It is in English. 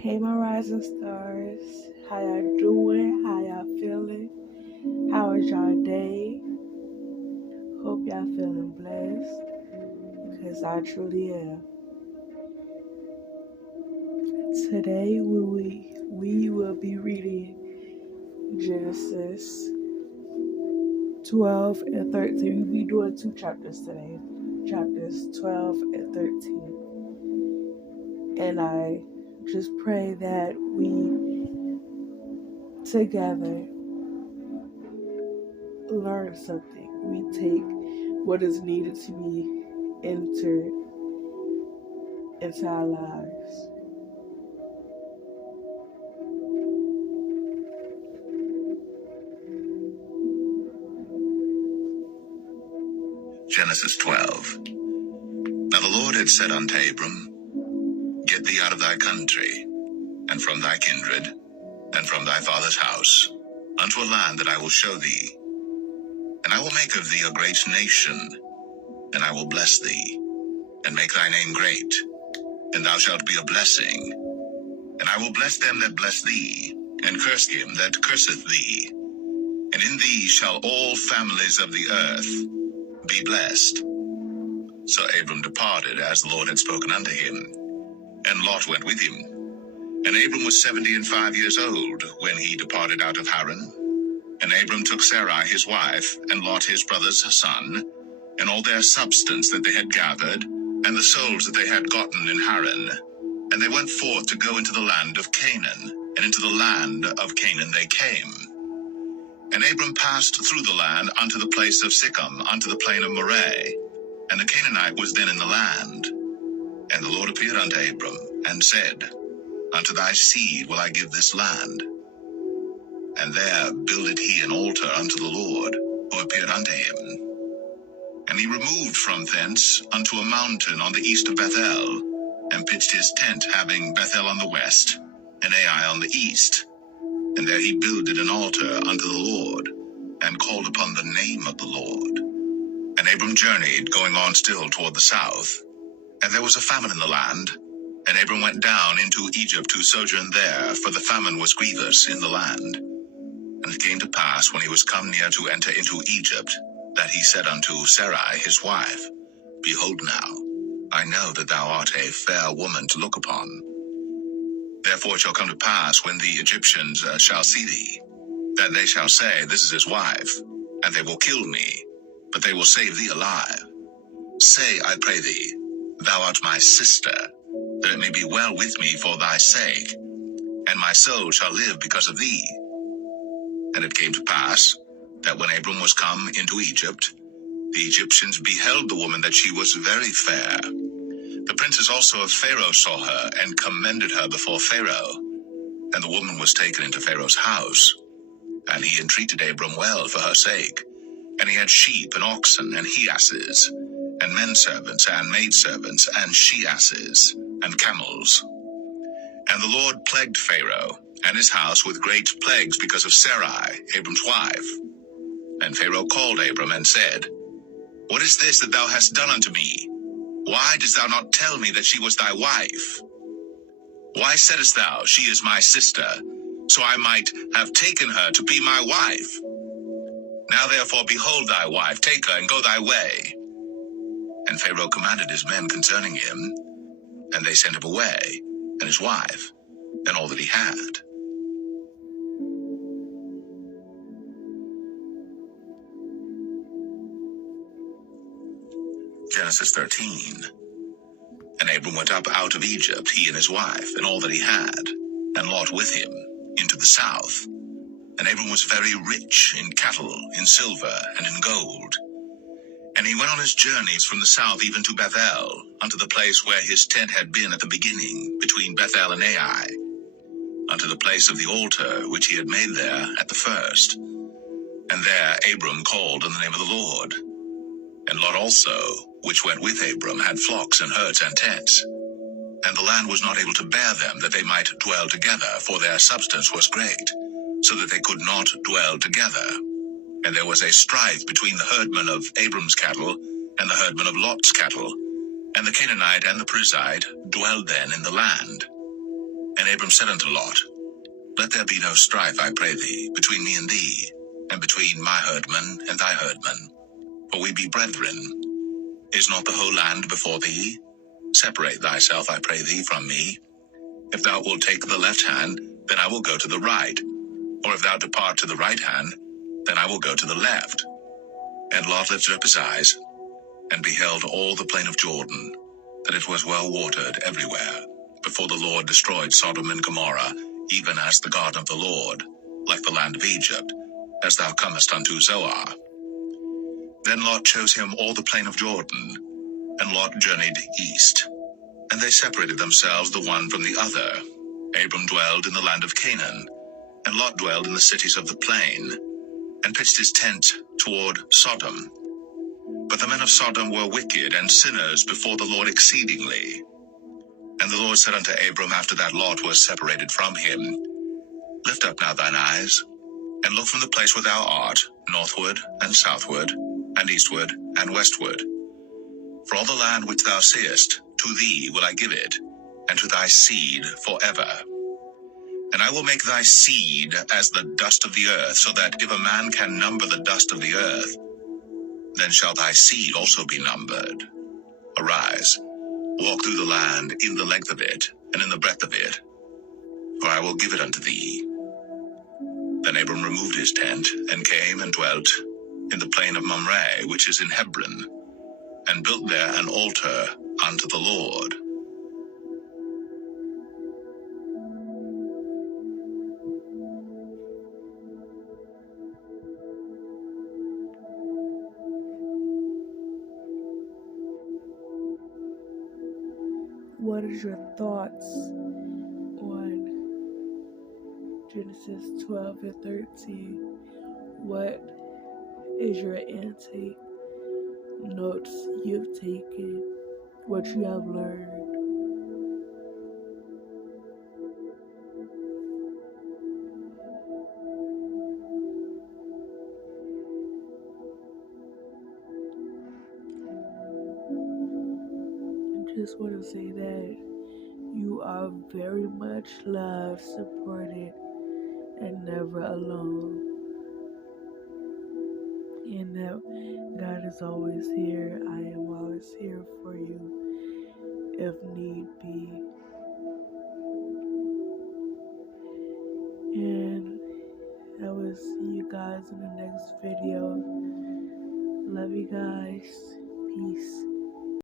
Hey, my rising stars. How y'all doing? How y'all feeling? How was y'all day? Hope y'all feeling blessed because I truly am. Today we will be reading Genesis 12 and 13. We'll be doing two chapters today, chapters 12 and 13. And I just pray that we together learn something. We take what is needed to be entered into our lives. Genesis 12. Now the Lord had said unto Abram, Get thee out of thy country, and from thy kindred, and from thy father's house, unto a land that I will show thee. And I will make of thee a great nation, and I will bless thee, and make thy name great, and thou shalt be a blessing. And I will bless them that bless thee, and curse him that curseth thee. And in thee shall all families of the earth be blessed. So Abram departed as the Lord had spoken unto him, and Lot went with him. And Abram was 75 years old when he departed out of Haran. And Abram took Sarai his wife, and Lot his brother's son, and all their substance that they had gathered, and the souls that they had gotten in Haran. And they went forth to go into the land of Canaan, and into the land of Canaan they came. And Abram passed through the land unto the place of Sichem, unto the plain of Moreh. And the Canaanite was then in the land. And the Lord appeared unto Abram, and said, Unto thy seed will I give this land. And there builded he an altar unto the Lord, who appeared unto him. And he removed from thence unto a mountain on the east of Bethel, and pitched his tent, having Bethel on the west, and Ai on the east. And there he builded an altar unto the Lord, and called upon the name of the Lord. And Abram journeyed, going on still toward the south. And there was a famine in the land, and Abram went down into Egypt to sojourn there, for the famine was grievous in the land. And it came to pass, when he was come near to enter into Egypt, that he said unto Sarai his wife, Behold now, I know that thou art a fair woman to look upon. Therefore it shall come to pass, when the Egyptians shall see thee, that they shall say, This is his wife, and they will kill me, but they will save thee alive. Say, I pray thee, Thou art my sister, that it may be well with me for thy sake, and my soul shall live because of thee. And it came to pass, that when Abram was come into Egypt, the Egyptians beheld the woman that she was very fair. The princes also of Pharaoh saw her, and commended her before Pharaoh. And the woman was taken into Pharaoh's house. And he entreated Abram well for her sake. And he had sheep and oxen and he-asses, and menservants and maidservants, and she-asses, and camels. And the Lord plagued Pharaoh and his house with great plagues because of Sarai, Abram's wife. And Pharaoh called Abram and said, What is this that thou hast done unto me? Why didst thou not tell me that she was thy wife? Why saidst thou, She is my sister, so I might have taken her to be my wife? Now therefore behold thy wife, take her, and go thy way. And Pharaoh commanded his men concerning him, and they sent him away, and his wife, and all that he had. Genesis 13. And Abram went up out of Egypt, he and his wife, and all that he had, and Lot with him, into the south. And Abram was very rich in cattle, in silver, and in gold. And he went on his journeys from the south even to Bethel, unto the place where his tent had been at the beginning, between Bethel and Ai, unto the place of the altar which he had made there at the first. And there Abram called on the name of the Lord. And Lot also, which went with Abram, had flocks and herds and tents. And the land was not able to bear them, that they might dwell together, for their substance was great, so that they could not dwell together. And there was a strife between the herdmen of Abram's cattle and the herdmen of Lot's cattle. And the Canaanite and the Perizzite dwelled then in the land. And Abram said unto Lot, Let there be no strife, I pray thee, between me and thee, and between my herdmen and thy herdmen, for we be brethren. Is not the whole land before thee? Separate thyself, I pray thee, from me. If thou wilt take the left hand, then I will go to the right. Or if thou depart to the right hand, then I will go to the left. And Lot lifted up his eyes, and beheld all the plain of Jordan, that it was well watered everywhere, before the Lord destroyed Sodom and Gomorrah, even as the garden of the Lord, like the land of Egypt, as thou comest unto Zoar. Then Lot chose him all the plain of Jordan, and Lot journeyed east. And they separated themselves the one from the other. Abram dwelled in the land of Canaan, and Lot dwelled in the cities of the plain, and pitched his tent toward Sodom. But the men of Sodom were wicked and sinners before the Lord exceedingly. And the Lord said unto Abram after that Lot was separated from him, Lift up now thine eyes, and look from the place where thou art, northward and southward, and eastward and westward. For all the land which thou seest, to thee will I give it, and to thy seed forever. And I will make thy seed as the dust of the earth, so that if a man can number the dust of the earth, then shall thy seed also be numbered. Arise, walk through the land in the length of it, and in the breadth of it, for I will give it unto thee. Then Abram removed his tent, and came and dwelt in the plain of Mamre, which is in Hebron, and built there an altar unto the Lord. What is your thoughts on Genesis 12 and 13? What is your intake? Notes you've taken? What you have learned? I just want to say that you are very much loved, supported, and never alone. And that God is always here. I am always here for you if need be. And I will see you guys in the next video. Love you guys. Peace.